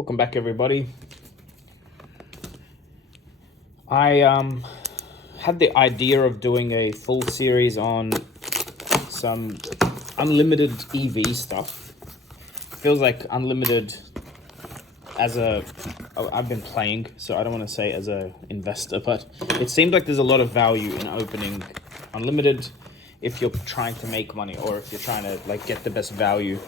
Welcome back, everybody. I had the idea of doing a full series on some unlimited EV stuff. Feels like unlimited I've been playing, so I don't want to say as a investor, but it seems like there's a lot of value in opening unlimited if you're trying to make money or if you're trying to get the best value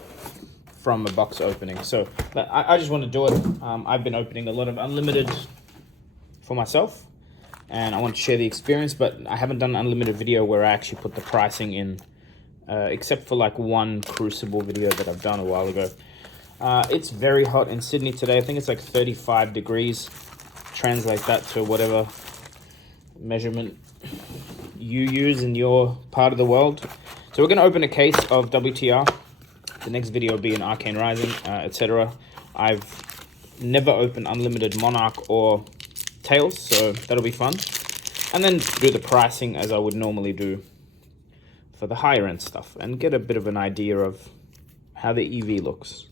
from a box opening. So I just want to do it. I've been opening a lot of unlimited for myself and I want to share the experience, but I haven't done an unlimited video where I actually put the pricing in, except for one Crucible video that I've done a while ago. It's very hot in Sydney today. I think it's 35 degrees. Translate that to whatever measurement you use in your part of the world. So we're going to open a case of WTR. The next video will be an Arcane Rising, etc. I've never opened Unlimited Monarch or Tails, so that'll be fun. And then do the pricing as I would normally do for the higher end stuff and get a bit of an idea of how the EV looks.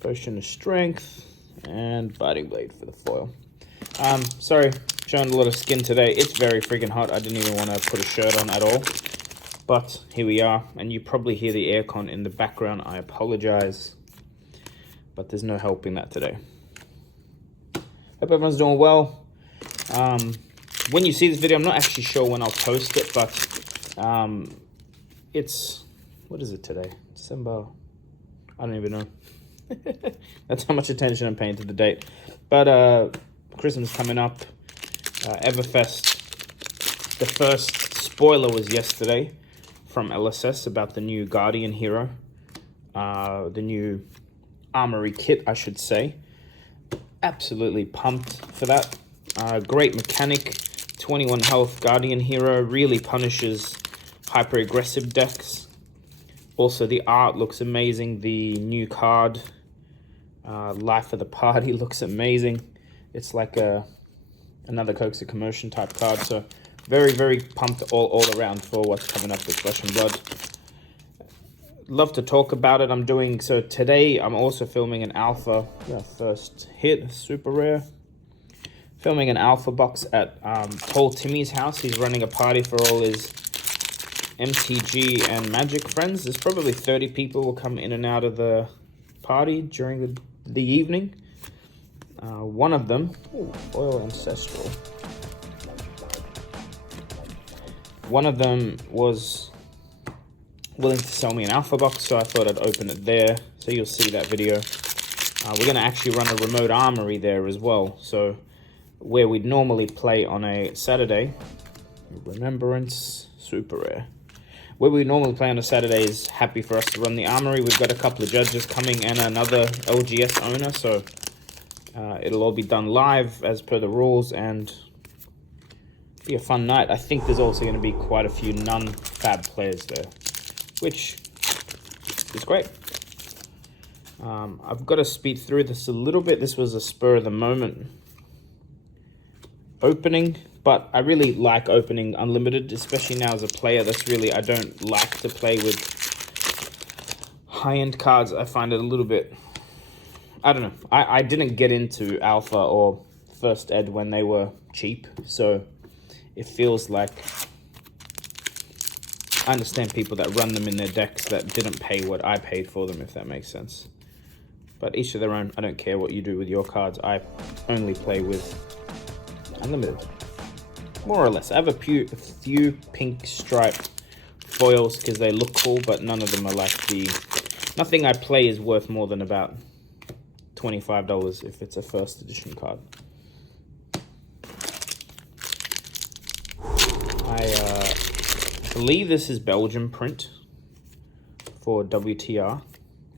Potion of Strength and Biting Blade for the foil. Sorry, showing a lot of skin today. It's very freaking hot. I didn't even want to put a shirt on at all. But here we are, and you probably hear the aircon in the background. I apologize, but there's no helping that today. Hope everyone's doing well. When you see this video, I'm not actually sure when I'll post it, but it's, what is it today? December, I don't even know. That's how much attention I'm paying to the date. But Christmas coming up, Everfest. The first spoiler was yesterday from LSS about the new Guardian hero, the new armory kit, I should say. Absolutely pumped for that. Great mechanic, 21 health Guardian hero, really punishes hyper aggressive decks. Also, the art looks amazing. The new card, Life of the Party, looks amazing. It's like another Coaxer Commotion type card. So very, very pumped all around for what's coming up with Flesh and Blood. Love to talk about it. So today I'm also filming an alpha, first hit, super rare. Filming an alpha box at Tall Timmy's house. He's running a party for all his MTG and Magic friends. There's probably 30 people will come in and out of the party during the evening. One of them, Oil Ancestral. One of them was willing to sell me an alpha box, so I thought I'd open it there. So you'll see that video. We're going to actually run a remote armory there as well. So where we'd normally play on a Saturday, Remembrance, super rare. Where we normally play on a Saturday is happy for us to run the armory. We've got a couple of judges coming and another LGS owner, so it'll all be done live as per the rules and be a fun night. I think there's also going to be quite a few non-fab players there, which is great. I've got to speed through this a little bit. This was a spur of the moment opening, but I really like opening unlimited, especially now as a player. I don't like to play with high-end cards. I find it a little bit, I don't know. I didn't get into alpha or first ed when they were cheap, so it feels like I understand people that run them in their decks that didn't pay what I paid for them, if that makes sense. But each to their own. I don't care what you do with your cards. I only play with unlimited, more or less. I have a few pink stripe foils because they look cool, but none of them are nothing I play is worth more than about $25 if it's a first edition card. I believe this is Belgian print for WTR.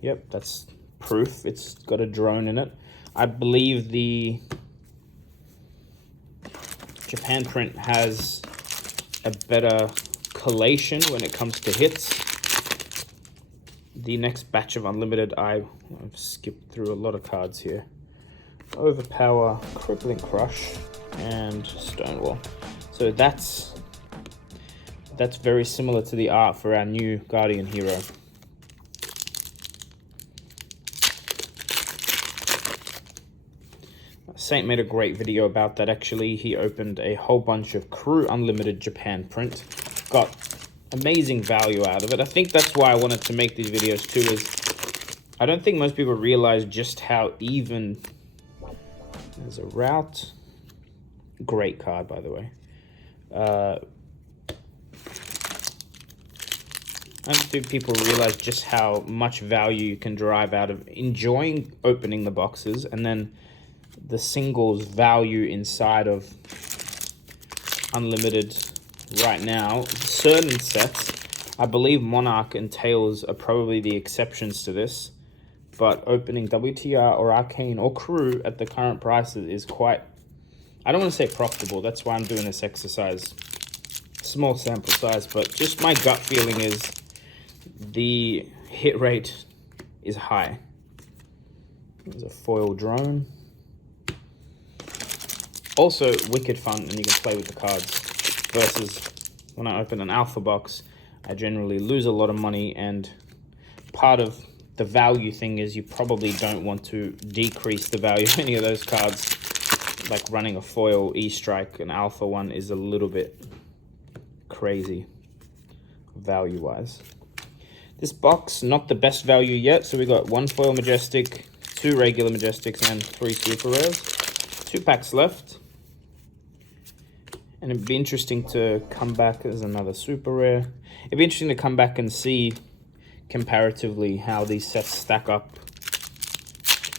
Yep, that's proof. It's got a drone in it. I believe the Japan print has a better collation when it comes to hits. The next batch of unlimited, I've skipped through a lot of cards here. Overpower, Crippling Crush, and Stonewall. So that's very similar to the art for our new Guardian hero. Saint made a great video about that actually. He opened a whole bunch of Crew Unlimited Japan print. Got amazing value out of it. I think that's why I wanted to make these videos too, is I don't think most people realize just how even... There's a route. Great card, by the way. I don't think people realize just how much value you can derive out of enjoying opening the boxes, and then the singles value inside of Unlimited right now. Certain sets, I believe Monarch and Tails are probably the exceptions to this, but opening WTR or Arcane or Crew at the current prices is quite, I don't want to say profitable, that's why I'm doing this exercise. Small sample size, but just my gut feeling is the hit rate is high. There's a foil drone. Also wicked fun, and you can play with the cards, versus when I open an alpha box, I generally lose a lot of money, and part of the value thing is you probably don't want to decrease the value of any of those cards. Like running a foil E-Strike, an alpha one, is a little bit crazy value-wise. This box, not the best value yet, so we got 1 foil Majestic, 2 regular Majestics, and 3 super rares. 2 packs left. And it'd be interesting to come back as another super rare. It'd be interesting to come back and see comparatively how these sets stack up.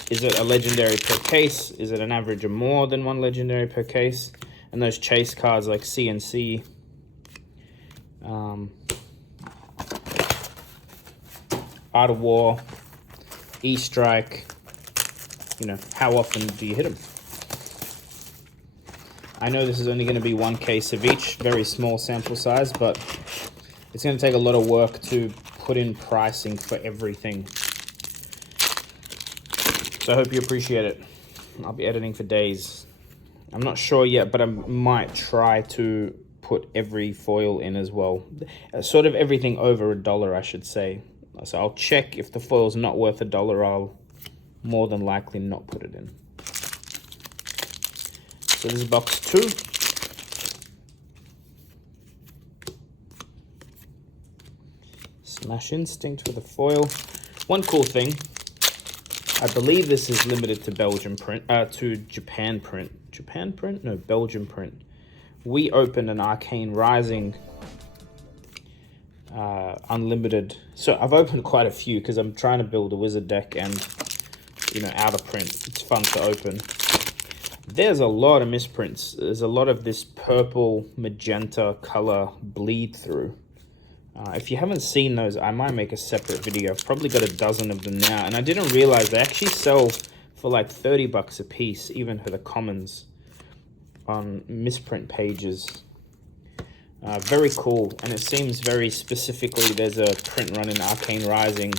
Is it a legendary per case? Is it an average of more than 1 legendary per case? And those chase cards like CNC. Art of War, E-Strike. You know, how often do you hit them? I know this is only going to be 1 case of each, very small sample size, but it's going to take a lot of work to put in pricing for everything. So I hope you appreciate it. I'll be editing for days. I'm not sure yet, but I might try to put every foil in as well. Sort of everything over $1, I should say. So I'll check if the foil's not worth $1, I'll more than likely not put it in. So this is box 2. Smash Instinct with a foil. One cool thing, I believe this is limited to Belgium print, to Japan print. Japan print? No, Belgium print. We opened an Arcane Rising Unlimited. So I've opened quite a few because I'm trying to build a wizard deck, and you know, out of print, it's fun to open. There's a lot of misprints. There's a lot of this purple magenta color bleed through. If you haven't seen those, I might make a separate video. I've probably got a dozen of them now, and I didn't realize they actually sell for like 30 bucks a piece, even for the commons on misprint pages. Very cool, and it seems very specifically there's a print run in Arcane Rising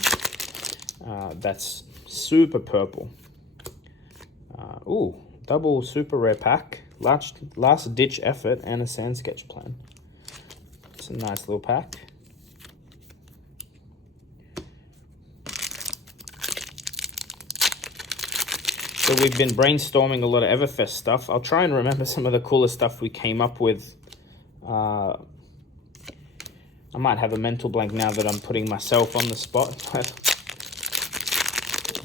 that's super purple. Ooh, double super rare pack, last ditch effort, and a sand sketch plan. It's a nice little pack. So we've been brainstorming a lot of Everfest stuff. I'll try and remember some of the coolest stuff we came up with. I might have a mental blank now that I'm putting myself on the spot.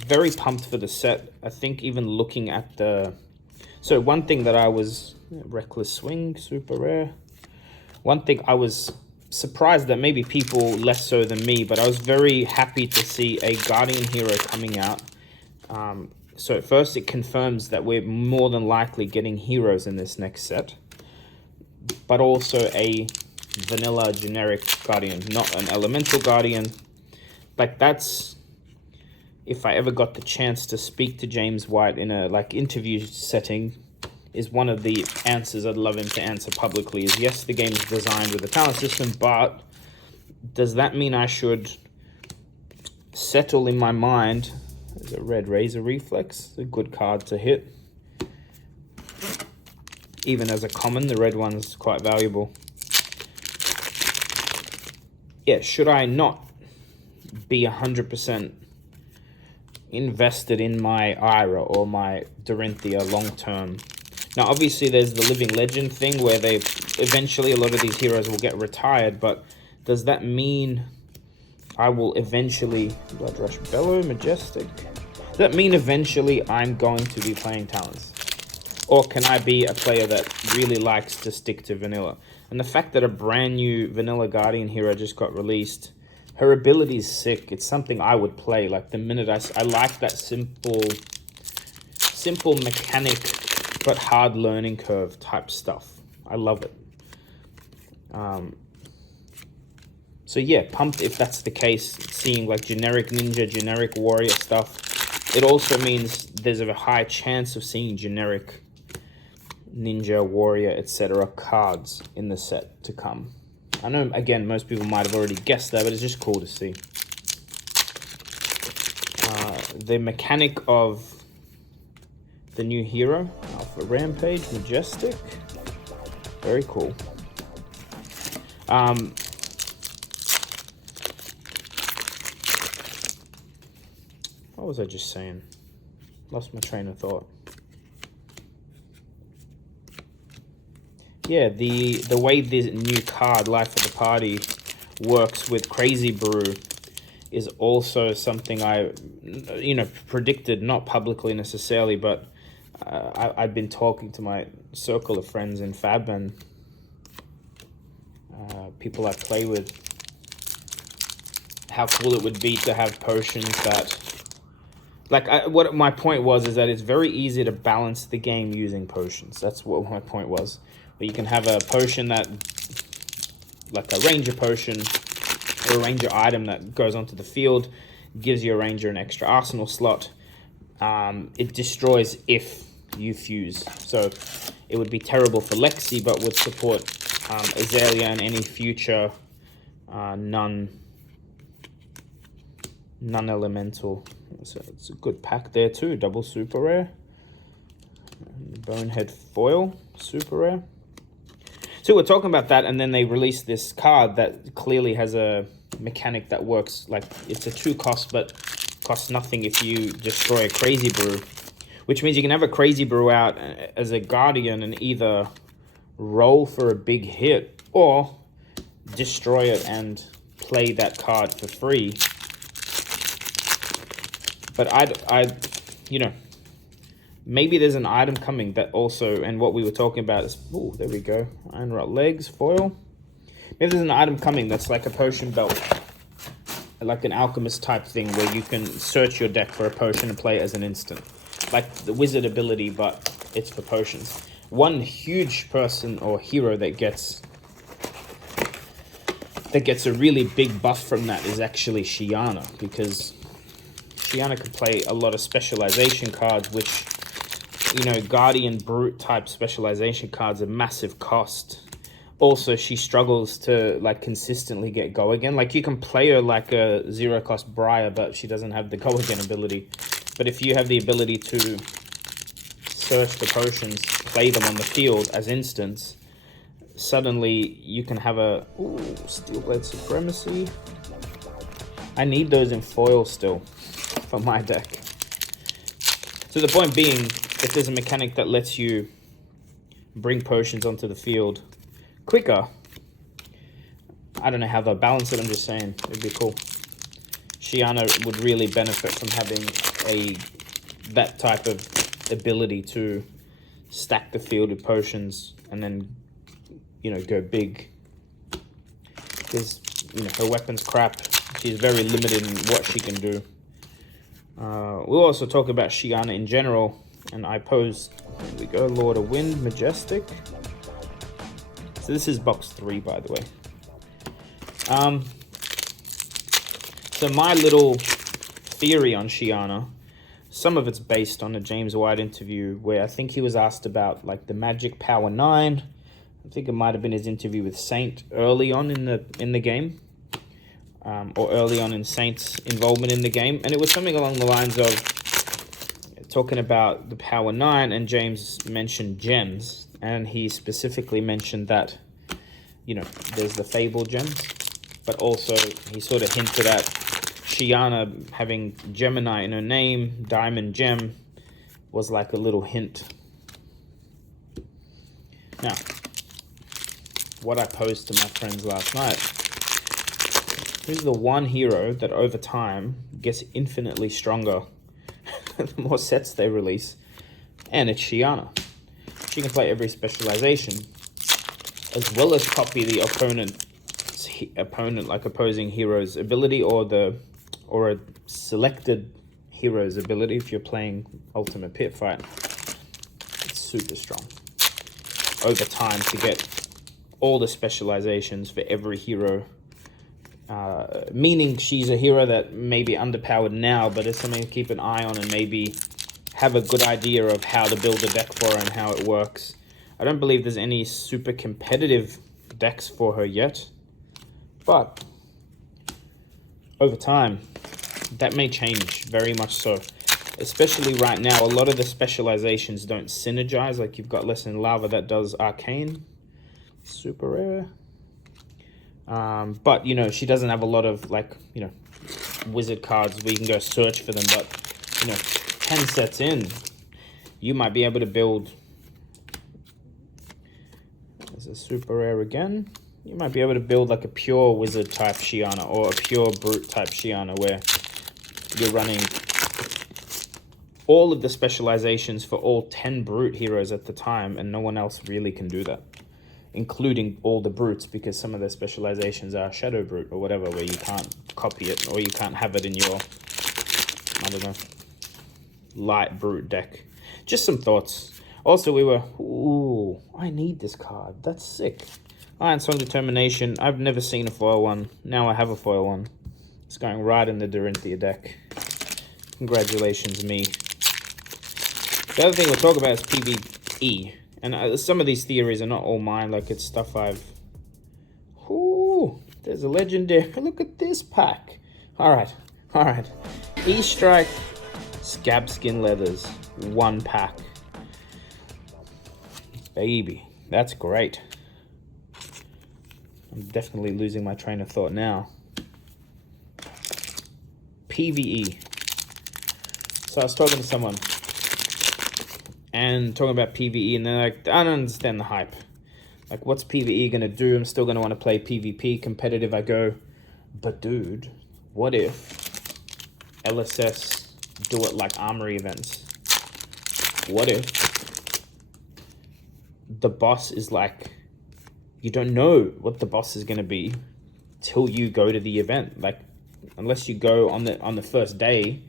Very pumped for the set. I think even looking at the... So one thing that I was... Reckless Swing, super rare. One thing I was surprised that maybe people less so than me, but I was very happy to see a Guardian hero coming out. So at first it confirms that we're more than likely getting heroes in this next set, but also a vanilla generic Guardian, not an elemental Guardian. Like, that's, if I ever got the chance to speak to James White in a like interview setting, is one of the answers I'd love him to answer publicly is, yes, the game is designed with a talent system, but does that mean I should settle in my mind? There's a red Razor Reflex, a good card to hit. Even as a common, the red one's quite valuable. Yeah, should I not be 100% invested in my Ira or my Dorinthia long term. Now, obviously, there's the living legend thing where they eventually, a lot of these heroes will get retired, but does that mean I will eventually Blood Rush Bellow Majestic? Does that mean eventually I'm going to be playing Talons? Or can I be a player that really likes to stick to vanilla? And the fact that a brand new vanilla Guardian hero just got released, her ability is sick. It's something I would play. Like the minute I like that simple mechanic, but hard learning curve type stuff. I love it. So yeah, pumped if that's the case. Seeing like generic ninja, generic warrior stuff. It also means there's a high chance of seeing generic ninja, warrior, etc. cards in the set to come. I know, again, most people might have already guessed that, but it's just cool to see. The mechanic of the new hero, Alpha Rampage, Majestic. Very cool. What was I just saying? Lost my train of thought. Yeah, the way this new card, Life of the Party, works with Crazy Brew is also something I, predicted, not publicly necessarily, but I've been talking to my circle of friends in Fab and people I play with, how cool it would be to have potions that, what my point was is that it's very easy to balance the game using potions. That's what my point was. But you can have a potion that, like a ranger potion, or a ranger item that goes onto the field, gives your ranger an extra arsenal slot. It destroys if you fuse. So it would be terrible for Lexi, but would support Azalea and any future non-elemental. So it's a good pack there too. Double super rare. Bonehead foil, super rare. So we're talking about that, and then they released this card that clearly has a mechanic that works. Like, it's a 2 cost, but costs nothing if you destroy a Crazy Brew, which means you can have a Crazy Brew out as a Guardian and either roll for a big hit or destroy it and play that card for free. But maybe there's an item coming that also, and what we were talking about is, oh, there we go, Iron Rot Legs, foil. Maybe there's an item coming that's like a potion belt, like an alchemist type thing where you can search your deck for a potion and play it as an instant. Like the wizard ability, but it's for potions. One huge person or hero that gets a really big buff from that is actually Shiana, because Shiana can play a lot of specialization cards, which, Guardian Brute type specialization cards are massive cost. Also, she struggles to consistently get go again. Like, you can play her like a 0 cost Briar, but she doesn't have the go again ability. But if you have the ability to search the potions, play them on the field as instants, suddenly you can have a Steelblade Supremacy. I need those in foil still for my deck. So the point being, if there's a mechanic that lets you bring potions onto the field quicker, I don't know how they'll balance it, I'm just saying, it'd be cool. Shiana would really benefit from having that type of ability to stack the field with potions and then, go big. Because, her weapon's crap. She's very limited in what she can do. We'll also talk about Shiana in general, and I pose, there we go, Lord of Wind, Majestic. So this is box 3, by the way. So my little theory on Shiana, some of it's based on a James White interview where I think he was asked about the Magic Power 9. I think it might have been his interview with Saint early on in the game. Or early on in Saint's involvement in the game. And it was something along the lines of talking about the Power 9, and James mentioned gems. And he specifically mentioned that, there's the Fable gems. But also, he sort of hinted at Shiana having Gemini in her name, Diamond Gem, was like a little hint. Now, what I posed to my friends last night, who's the one hero that over time gets infinitely stronger the more sets they release? And it's Shiana. She can play every specialization, as well as copy the opposing hero's ability, or a selected hero's ability if you're playing Ultimate Pit Fight. It's super strong. Over time to get all the specializations for every hero. Meaning she's a hero that may be underpowered now, but it's something to keep an eye on and maybe have a good idea of how to build a deck for her and how it works. I don't believe there's any super competitive decks for her yet, but over time, that may change, very much so. Especially right now, a lot of the specializations don't synergize. Like you've got Lesson Lava that does Arcane, super rare. But, you know, she doesn't have a lot of, like, you know, wizard cards where you can go search for them. But, you know, 10 sets in, you might be able to build... There's a super rare again. You might be able to build, like, a pure wizard type Shiana or a pure brute type Shiana where you're running all of the specializations for all 10 brute heroes at the time, and no one else really can do that, including all the brutes, because some of the specializations are shadow brute or whatever, where you can't copy it or you can't have it in your, I don't know, light brute deck. Just some thoughts. Also, we were, ooh, I need this card. That's sick. Iron Song Determination. I've never seen a foil one. Now I have a foil one. It's going right in the Dorinthia deck. Congratulations, me. The other thing we'll talk about is PvE. And some of these theories are not all mine. Like, it's stuff I've... Ooh, there's a legendary... Look at this pack. All right. E-Strike, Scab Skin Leathers. 1 pack. Baby, that's great. I'm definitely losing my train of thought now. PvE. So I was talking to someone and talking about PvE, and they're like, I don't understand the hype. Like, what's PvE gonna do? I'm still gonna want to play PvP competitive. I go, but dude, what if LSS do it like armory events? What if the boss is like, you don't know what the boss is gonna be till you go to the event? Like, unless you go on the first day,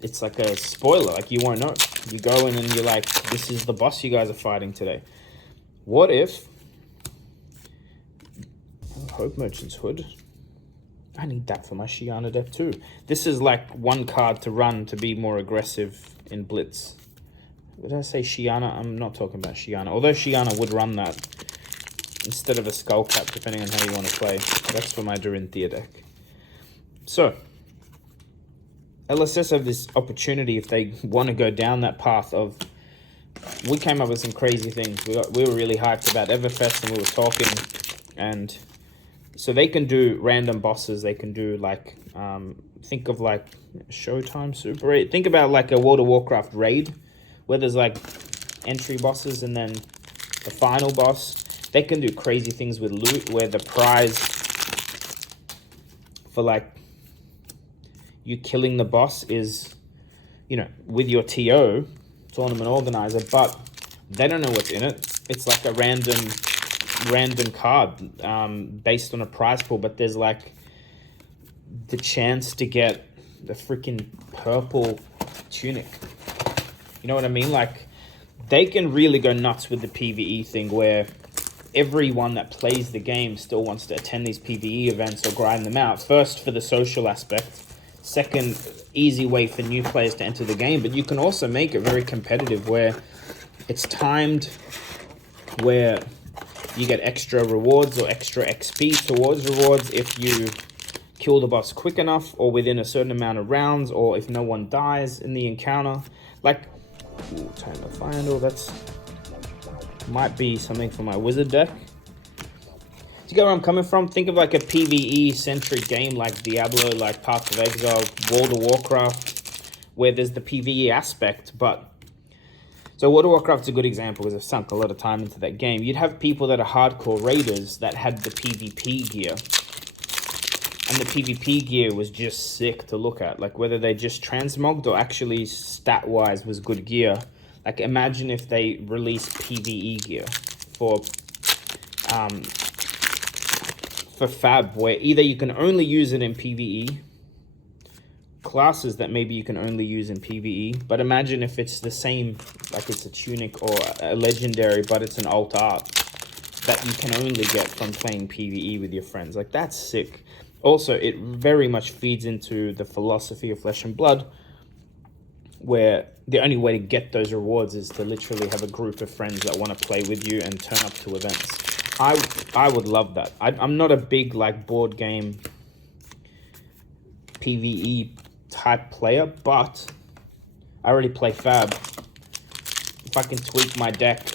it's like a spoiler. Like, you won't know. You go in and you're like, this is the boss you guys are fighting today. What if... Hope Merchant's Hood. I need that for my Shiana deck too. This is like 1 card to run to be more aggressive in Blitz. Did I say Shiana? I'm not talking about Shiana. Although Shiana would run that instead of a Skull Cap, depending on how you want to play. That's for my Dorinthia deck. So, LSS have this opportunity if they want to go down that path of... We came up with some crazy things. We were really hyped about Everfest, and we were talking, and so they can do random bosses. They can do like, think of like Showtime Super 8. Think about like a World of Warcraft raid, where there's like entry bosses and then the final boss. They can do crazy things with loot, where the prize for like you killing the boss is, you know, with your TO, Tournament Organizer, but they don't know what's in it. It's like a random card based on a prize pool, but there's like the chance to get the freaking purple tunic. You know what I mean? Like, they can really go nuts with the PvE thing, where everyone that plays the game still wants to attend these PvE events or grind them out. First, for the social aspect. Second, easy way for new players to enter the game. But you can also make it very competitive, where it's timed, where you get extra rewards or extra XP towards rewards if you kill the boss quick enough or within a certain amount of rounds, or if no one dies in the encounter. Like, ooh, Time to Find. Oh, that's might be something for my wizard deck. you get where I'm coming from? Think of like a PvE-centric game like Diablo, like Path of Exile, World of Warcraft, where there's the PvE aspect. But so World of Warcraft's a good example because I've sunk a lot of time into that game. You'd have people that are hardcore raiders that had the PvP gear. And the PvP gear was just sick to look at. Like whether they just transmogged or actually stat-wise was good gear. Like imagine if they released PvE gear for Fab, where either you can only use it in PvE, classes that maybe you can only use in PvE, but imagine if it's the same, like it's a tunic or a legendary, but it's an alt art that you can only get from playing PvE with your friends. Like that's sick. Also, it very much feeds into the philosophy of Flesh and Blood, where the only way to get those rewards is to literally have a group of friends that want to play with you and turn up to events. I would love that. I'm not a big like board game PvE type player, but I already play Fab. If I can tweak my deck,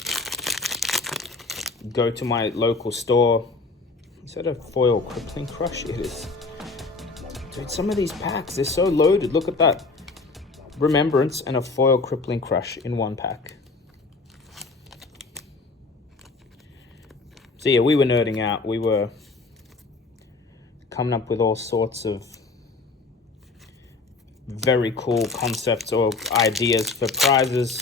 go to my local store. Is that a foil crippling crush? It is. Dude, some of these packs, they're so loaded. Look at that. Remembrance and a foil crippling crush in one pack. So yeah, we were nerding out. We were coming up with all sorts of very cool concepts or ideas for prizes.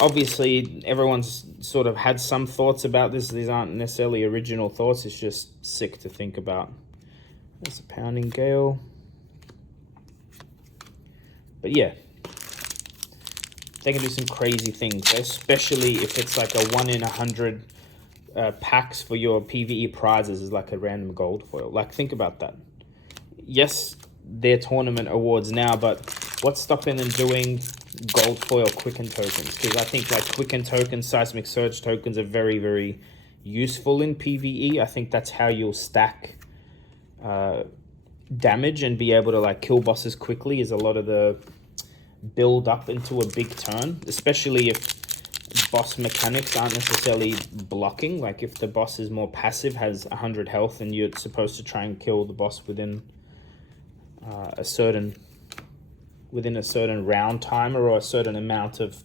Obviously, everyone's sort of had some thoughts about this. These aren't necessarily original thoughts. It's just sick to think about. There's a pounding gale. But yeah, they can do some crazy things, especially if it's like a 1 in 100 packs for your PvE prizes is like a random gold foil. Like, think about that. Yes, they're tournament awards now, but what's stopping them doing gold foil quicken tokens? Because I think like quicken tokens, seismic surge tokens are very, very useful in PvE. I think that's how you'll stack damage and be able to like kill bosses quickly, is a lot of the build up into a big turn, especially if boss mechanics aren't necessarily blocking. Like if the boss is more passive, has 100 health, and you're supposed to try and kill the boss within a certain round timer or a certain amount of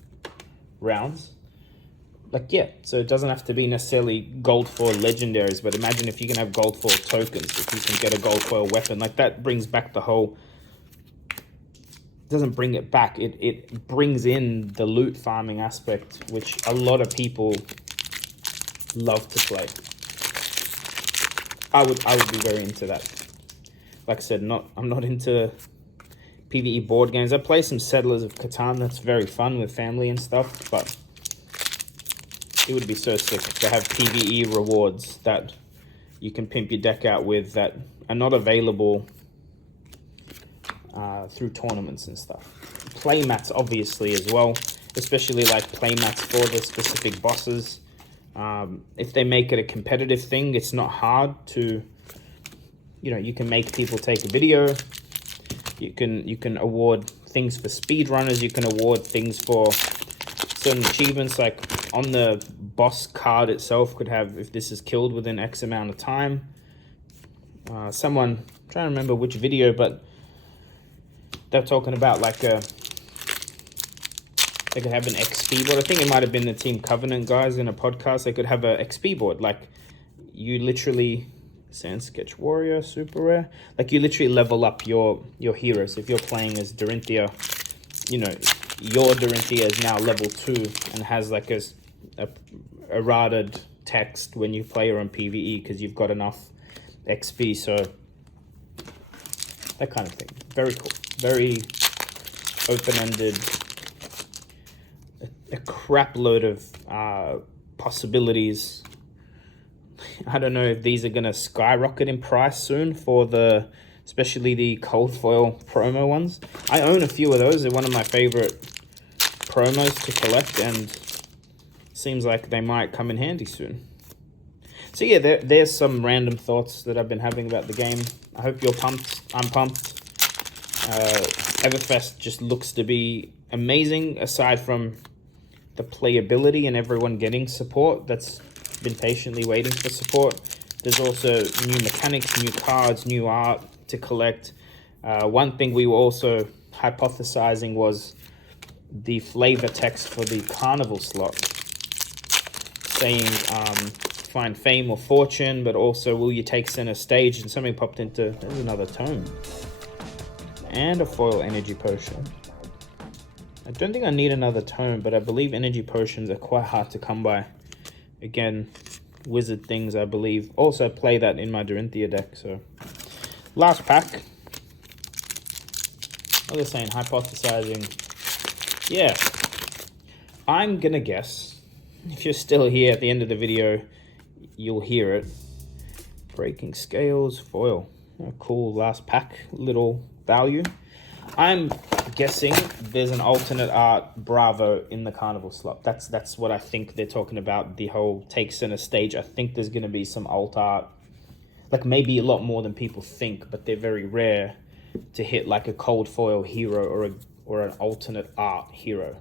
rounds. Like, yeah, so it doesn't have to be necessarily gold foil legendaries, but imagine if you can have gold foil tokens, if you can get a gold foil weapon. Like, that brings back the whole... doesn't bring it back, it brings in the loot farming aspect, which a lot of people love to play. I would be very into that. Like I said, I'm not into PvE board games. I play some Settlers of Catan, that's very fun with family and stuff, but it would be so sick to have PvE rewards that you can pimp your deck out with that are not available through tournaments and stuff. Playmats obviously as well, especially like playmats for the specific bosses. If they make it a competitive thing, it's not hard to, you can make people take a video. You can award things for speedrunners. You can award things for certain achievements, like on the boss card itself could have, if this is killed within X amount of time. Someone, I'm trying to remember which video, but they're talking about like they could have an XP board. I think it might have been the Team Covenant guys in a podcast. They could have a XP board. Like you literally, Sand Sketch Warrior, super rare. Like you literally level up your heroes. If you're playing as Dorinthia, your Dorinthia is now level 2 and has like a errated text when you play her on PvE because you've got enough XP. So that kind of thing. Very cool. Very open-ended. A crap load of possibilities. I don't know if these are going to skyrocket in price soon for especially the cold foil promo ones. I own a few of those. They're one of my favorite promos to collect, and seems like they might come in handy soon. So yeah, there's some random thoughts that I've been having about the game. I hope you're pumped. I'm pumped. Everfest just looks to be amazing, aside from the playability and everyone getting support that's been patiently waiting for support. There's also new mechanics, new cards, new art to collect. One thing we were also hypothesizing was the flavor text for the carnival slot, saying find fame or fortune, but also will you take center stage? And something popped into, there's another tome. And a foil energy potion. I don't think I need another tome, but I believe energy potions are quite hard to come by. Again, wizard things, I believe. Also play that in my Dorinthia deck, so. Last pack. What are they saying? Hypothesizing. Yeah. I'm gonna guess, if you're still here at the end of the video, you'll hear it. Breaking Scales, foil. A cool last pack, little value. I'm guessing there's an alternate art Bravo in the carnival slot. That's what I think they're talking about, the whole take center stage. I think there's going to be some alt art, like maybe a lot more than people think, but they're very rare to hit like a cold foil hero or an alternate art hero.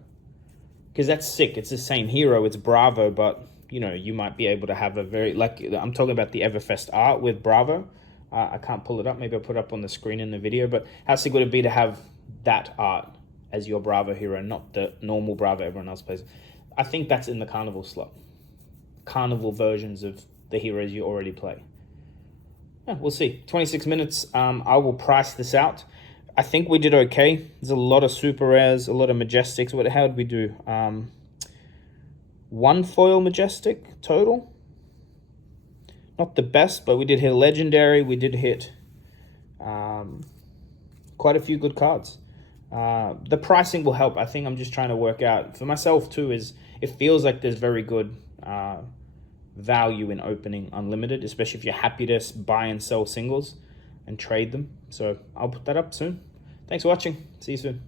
Because that's sick. It's the same hero, it's Bravo, but you know, you might be able to have a very, like, I'm talking about the Everfest art with Bravo. I can't pull it up. Maybe I'll put it up on the screen in the video. But how sick would it be to have that art as your Bravo hero, not the normal Bravo everyone else plays? I think that's in the Carnival slot. Carnival versions of the heroes you already play. Yeah, we'll see. 26 minutes. I will price this out. I think we did okay. There's a lot of super rares, a lot of majestics. How did we do? One foil majestic total. Not the best, but we did hit a legendary. We did hit quite a few good cards. The pricing will help. I think I'm just trying to work out for myself too, is it feels like there's very good value in opening Unlimited, especially if you're happy to buy and sell singles and trade them. So I'll put that up soon. Thanks for watching. See you soon.